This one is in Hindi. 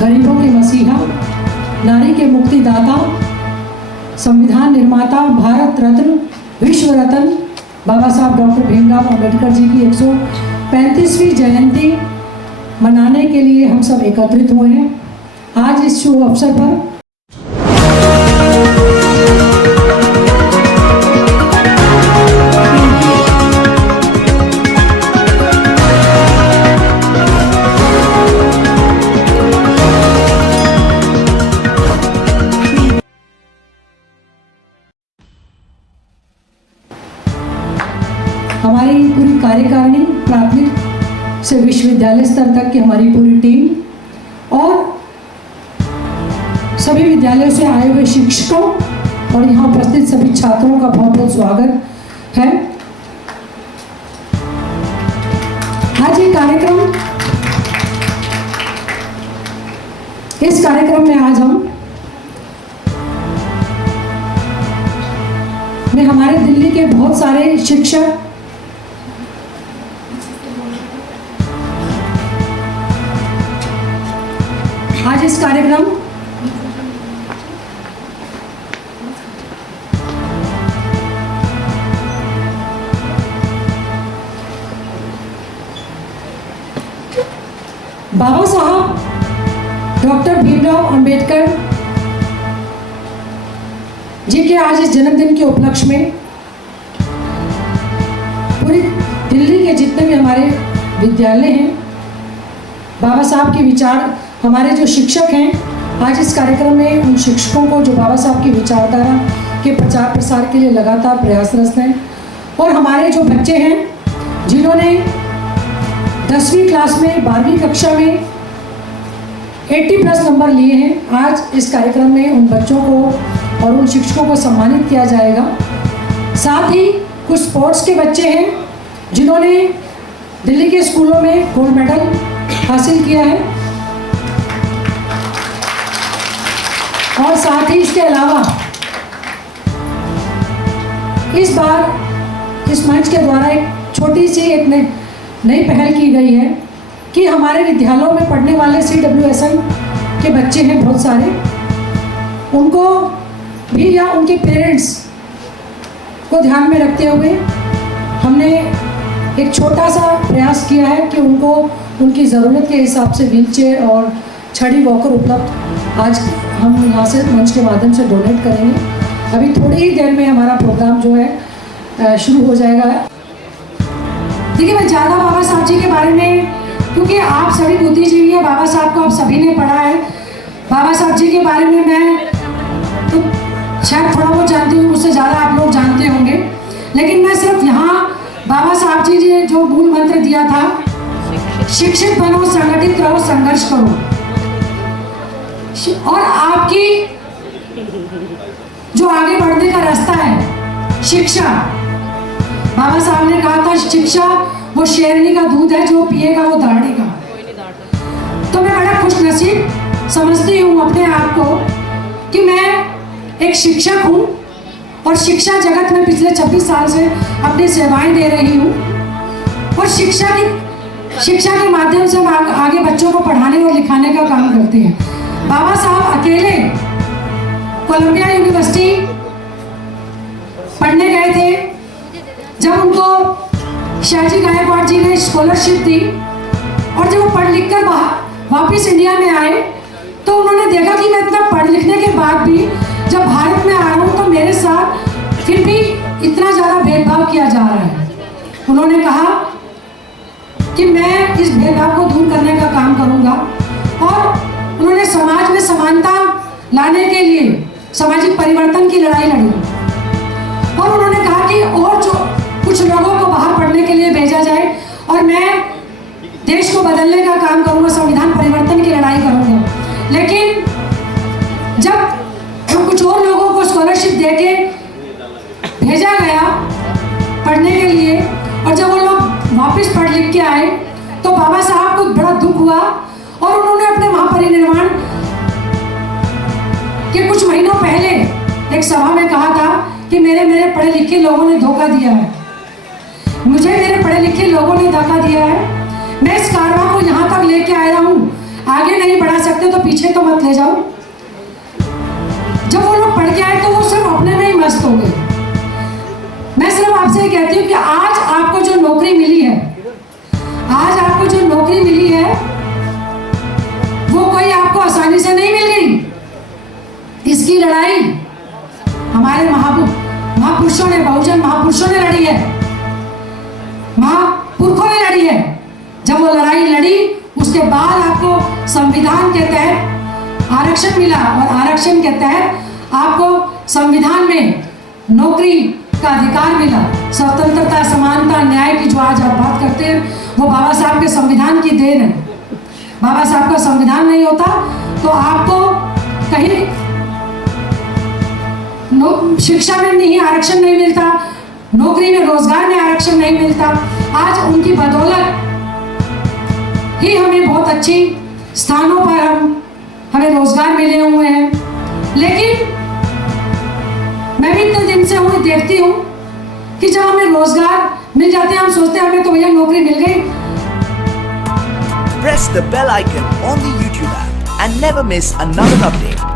गरीबों के मसीहा, नारी के मुक्तिदाता, संविधान निर्माता, भारत रत्न, विश्व रत्न बाबा साहब डॉक्टर भीमराव अंबेडकर जी की 135वीं जयंती मनाने के लिए हम सब एकत्रित हुए हैं। आज इस शुभ अवसर पर हमारी पूरी कार्यकारिणी, प्राथमिक से विश्वविद्यालय स्तर तक की हमारी पूरी टीम और सभी विद्यालयों से आए हुए शिक्षकों और यहाँ उपस्थित सभी छात्रों का बहुत बहुत स्वागत है। आज ये कार्यक्रम, इस कार्यक्रम में आज हमारे दिल्ली के बहुत सारे शिक्षक, आज इस कार्यक्रम बाबा साहब डॉक्टर भीमराव अंबेडकर जी के आज इस जन्मदिन के उपलक्ष्य में पूरी दिल्ली के जितने भी हमारे विद्यालय हैं, बाबा साहब के विचार, हमारे जो शिक्षक हैं, आज इस कार्यक्रम में उन शिक्षकों को जो बाबा साहब की विचारधारा के प्रचार प्रसार के लिए लगातार प्रयासरत हैं, और हमारे जो बच्चे हैं जिन्होंने 10वीं क्लास में 12वीं कक्षा में 80+ नंबर लिए हैं, आज इस कार्यक्रम में उन बच्चों को और उन शिक्षकों को सम्मानित किया जाएगा। साथ ही कुछ स्पोर्ट्स के बच्चे हैं जिन्होंने दिल्ली के स्कूलों में गोल्ड मेडल हासिल किया है, और साथ ही इसके अलावा इस बार इस मंच के द्वारा एक छोटी सी एक नई पहल की गई है कि हमारे विद्यालयों में पढ़ने वाले CWSM के बच्चे हैं बहुत सारे, उनको भी या उनके पेरेंट्स को ध्यान में रखते हुए हमने एक छोटा सा प्रयास किया है कि उनको उनकी ज़रूरत के हिसाब से व्हीलचेयर और छड़ी वॉकर उपलब्ध आज हम यहाँ से मंच के माध्यम से डोनेट करेंगे। अभी थोड़ी ही देर में हमारा प्रोग्राम जो है शुरू हो जाएगा। देखिए, मैं ज़्यादा बाबा साहब जी के बारे में, क्योंकि आप सभी बुद्धिजीवी हैं, बाबा साहब को आप सभी ने पढ़ा है, बाबा साहब जी के बारे में मैं तो शायद थोड़ा बहुत जानती हूँ, उससे ज़्यादा आप लोग जानते होंगे, लेकिन मैं सिर्फ यहाँ बाबा साहब जी ने जो मूल मंत्र दिया था, शिक्षित बनो, संगठित रहो, संघर्ष करो, और आपकी जो आगे बढ़ने का रास्ता है शिक्षा, बाबा साहब ने कहा था शिक्षा वो शेरनी का दूध है, जो पिएगा वो दाढ़ेगा। तो मैं बड़ा खुशनसीब समझती हूँ अपने आप को कि मैं एक शिक्षक हूँ और शिक्षा जगत में पिछले 26 साल से अपनी सेवाएं दे रही हूँ, और शिक्षा के माध्यम से हम आगे बच्चों को पढ़ाने और लिखाने का काम करते हैं। बाबा साहब अकेले कोलंबिया यूनिवर्सिटी पढ़ने गए थे, जब उनको शाहजी गायकवाड़ जी ने स्कॉलरशिप दी, और जब वो पढ़ लिख कर वापिस इंडिया में आए तो उन्होंने देखा कि मैं इतना पढ़ लिखने के बाद भी जब भारत में आ रहा हूँ तो मेरे साथ फिर भी इतना ज़्यादा भेदभाव किया जा रहा है। उन्होंने कहा कि मैं इस भेदभाव को दूर करने का काम करूँगा, और उन्होंने समाज में समानता लाने के लिए सामाजिक परिवर्तन की लड़ाई लड़ी, और उन्होंने कहा कि और जो कुछ लोगों को बाहर पढ़ने के लिए भेजा जाए और मैं देश को बदलने का काम करूँगा, संविधान परिवर्तन की लड़ाई करूँगा। लेकिन जब कुछ और लोगों को स्कॉलरशिप देके भेजा गया पढ़ने के लिए, और जब वो लोग वापस पढ़ लिख के आए तो बाबा साहब को बड़ा दुख हुआ, और उन्होंने अपने महापरिनिर्वाण के कुछ महीनों पहले एक सभा में कहा था कि मेरे पढ़े लिखे लोगों ने धोखा दिया है, मुझे मेरे पढ़े लिखे लोगों ने धोखा दिया है, मैं इस कारवां को यहाँ तक लेके आया हूँ, आगे नहीं बढ़ा सकता। सकते तो पीछे तो मत ले जाओ। जब वो लोग पढ़ के आए तो वो सिर्फ अपने में ही मस्त हो गए। मैं सिर्फ आपसे ये कहती हूँ कि आज आपको जो नौकरी मिली है, आज आपको जो नौकरी मिली है, वो कोई आपको आसानी से नहीं मिल गई। इसकी लड़ाई हमारे महापुरुषों ने, बहुजन महापुरुषों ने लड़ी है, महापुरखों ने लड़ी है। जब वो लड़ाई लड़ी उसके बाद आपको संविधान के तहत आरक्षण मिला और आरक्षण के तहत आपको संविधान में नौकरी का अधिकार मिला। स्वतंत्रता, समानता, न्याय की जो आज आप बात करते हैं वो बाबा साहब के संविधान की देन है। बाबा साहब का संविधान नहीं होता तो आपको कहीं शिक्षा में नहीं आरक्षण नहीं मिलता, नौकरी में, रोजगार में आरक्षण नहीं मिलता। आज उनकी बदौलत ही हमें बहुत अच्छी स्थानों पर हमें रोजगार मिले हुए हैं। लेकिन मैं भी इतने दिन से देखती हूँ कि जब हमें रोजगार मिल जाते हैं हम सोचते हैं हमें तो भैया नौकरी मिल गई। Press the bell icon on the YouTube app and never miss another update.